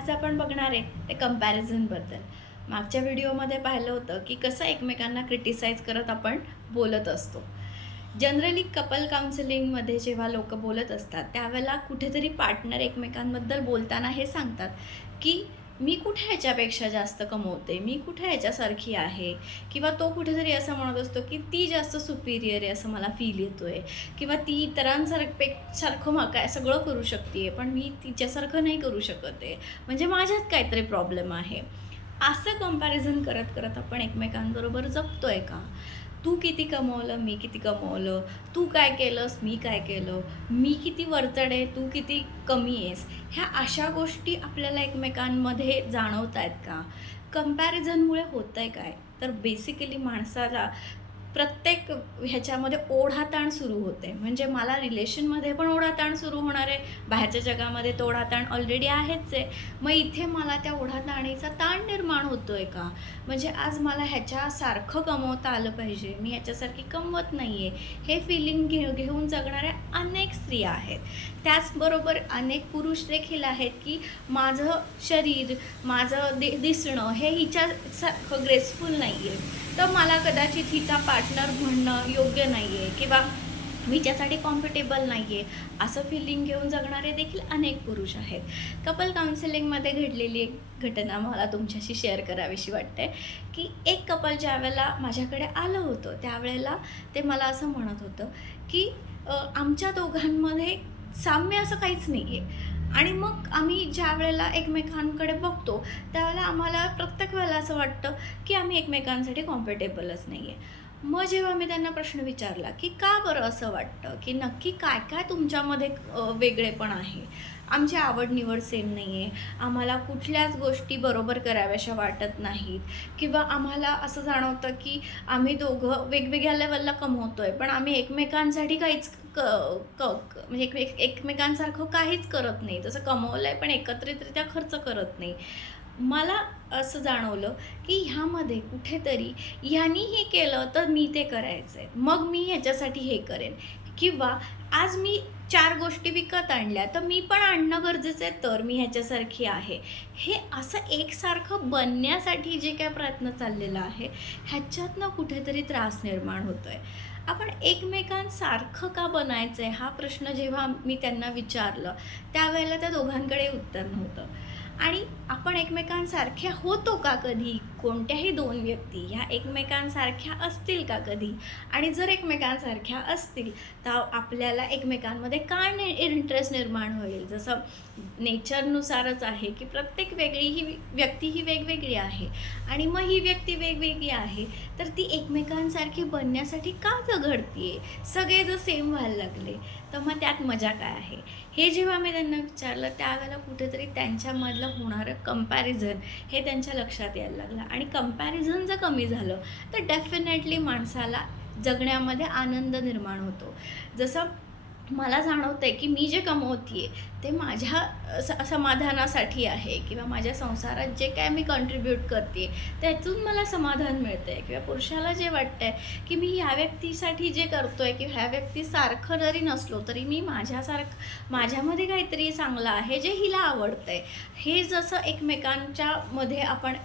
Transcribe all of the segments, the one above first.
आज आपण बघणार आहे ते कंपॅरिझनबद्दल. मागच्या व्हिडिओमध्ये पाहिलं होतं की कसं एकमेकांना क्रिटिसाइज करत आपण बोलत असतो. जनरली कपल काउन्सिलिंगमध्ये जेव्हा लोक बोलत असतात त्यावेळेला कुठेतरी पार्टनर एकमेकांबद्दल बोलताना हे सांगतात की मी कुठे ह्याच्यापेक्षा जास्त कमवते, मी कुठे ह्याच्यासारखी आहे, किंवा तो कुठेतरी असं म्हणत असतो की ती जास्त सुपिरियर आहे असं मला फील येतो आहे, किंवा ती इतरांसारखं मग काय सगळं करू शकते पण मी तिच्यासारखं नाही करू शकत आहे, म्हणजे माझ्यात काहीतरी प्रॉब्लेम आहे. असं कंपॅरिझन करत करत आपण एकमेकांबरोबर जगतोय का? तू किती कमवलं, मी किती कमवलं, तू काय केलंस, मी काय केलं, मी किती वरचढ आहे, तू किती कमी आहेस, ह्या अशा गोष्टी आपल्याला एकमेकांमध्ये जाणवत आहेत का? कंपॅरिझनमुळे होतं आहे काय? तर बेसिकली माणसाला प्रत्येक ह्याच्यामध्ये ओढाताण सुरू होते. म्हणजे मला रिलेशनमध्ये पण ओढाताण सुरू होणार आहे, बाहेरच्या जगामध्ये तो ओढाताण ऑलरेडी आहेच आहे. मग इथे मला त्या ओढाताणीचा ताण निर्माण होतो आहे का? म्हणजे आज मला ह्याच्यासारखं कमवता आलं पाहिजे, मी ह्याच्यासारखी कमवत नाही आहे, हे फिलिंग घेऊन जगणाऱ्या अनेक स्त्रिया आहेत. त्याचबरोबर अनेक पुरुष देखील आहेत की माझं शरीर, माझं दिसणं हे हिच्यासारखं ग्रेसफुल नाही आहे, तर मला कदाचित हिचा पार्टनर म्हणणं योग्य नाही आहे, किंवा हिच्यासाठी कॉम्फर्टेबल नाही आहे, असं फिलिंग घेऊन जगणारे देखील अनेक पुरुष आहेत. कपल काउन्सिलिंगमध्ये घडलेली एक घटना मला तुमच्याशी शेअर करावीशी वाटते की एक कपल ज्यावेळेला माझ्याकडे आलं होतं त्यावेळेला ते मला असं म्हणत होतं की आमच्या दोघांमध्ये साम्य असं काहीच नाही आहे, आणि मग आम्ही ज्या वेळेला एकमेकांकडे बघतो त्यावेळेला आम्हाला प्रत्येक वेळेला असं वाटतं की आम्ही एकमेकांसाठी कॉम्फर्टेबलच नाही आहे. मग जेव्हा मी त्यांना प्रश्न विचारला की का बरं असं वाटतं, की नक्की काय काय तुमच्यामध्ये वेगळेपण आहे? आमची आवड-निवड सेम नाही आहे, आम्हाला कुठल्याच गोष्टी बरोबर कराव्याशा वाटत नाहीत, किंवा आम्हाला असं जाणवतं की आम्ही दोघं वेगवेगळ्या लेवलला कमवतो आहे, पण आम्ही एकमेकांसाठी काहीच म्हणजे एकमेकांसारखं काहीच करत नाही. जसं कमवलं आहे पण एकत्रितरित्या खर्च करत नाही. मला असं जाणवलं की ह्यामध्ये कुठेतरी ह्यानी हे केलं तर मी ते करायचं आहे, मग मी ह्याच्यासाठी हे करेन, किंवा आज मी 4 गोष्टी विकत आणल्या तर मी पण आणणं गरजेचं आहे, तर मी ह्याच्यासारखी आहे. हे असं एकसारखं बनण्यासाठी जे काय प्रयत्न चाललेला आहे ह्याच्यातनं कुठेतरी त्रास निर्माण होतो आहे. आपण एकमेकांसारखं का बनायचं आहे हा प्रश्न जेव्हा मी त्यांना विचारलं त्यावेळेला त्या दोघांकडे उत्तर नव्हतं. आणि आपण एकमेकांसारख्या होतो का कधी? कोणत्याही 2 व्यक्ती ह्या एकमेकांसारख्या असतील का कधी? आणि जर एकमेकांसारख्या असतील तर आपल्याला एकमेकांमध्ये काय इंटरेस्ट निर्माण होईल? जसं नेचरनुसारच आहे की प्रत्येक व्यक्ती ही वेगवेगळी आहे, आणि मग ही व्यक्ती वेगवेगळी आहे तर ती एकमेकांसारखी बनण्यासाठी का झगडते आहे? सगळे जर सेम व्हायला लागले तर मग त्यात मजा काय आहे? हे जेव्हा मी त्यांना विचारलं त्यावेळेला कुठेतरी त्यांच्यामधलं होणारं कंपॅरिझन हे त्यांच्या लक्षात यायला लागलं, आणि कंपॅरिझन जर कमी झालं तर डेफिनेटली माणसाला जगण्यामध्ये आनंद निर्माण होतो. जसं मला जाणवतं आहे की मी जे कमवते आहे ते माझ्या समाधानासाठी आहे, किंवा माझ्या संसारात जे काय मी कॉन्ट्रीब्यूट करते त्यातून मला समाधान मिळतं आहे, किंवा पुरुषाला जे वाटतं आहे की मी ह्या व्यक्तीसाठी जे करतो आहे किंवा ह्या व्यक्तीसारखं जरी नसलो तरी मी माझ्यामध्ये काहीतरी चांगलं आहे जे हिला आवडतं आहे, हे जसं एकमेकांच्यामध्ये आपण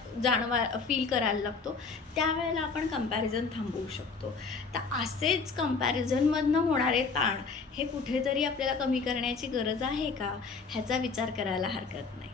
फील करायला लागतो त्यावेळेला आपण कंपॅरिझन थांबवू शकतो. तर असेच कंपॅरिझनमधनं होणारे ताण हे कुठेतरी आपल्याला कमी करण्याची गरज आहे का, ह्याचा विचार करायला हरकत नाही.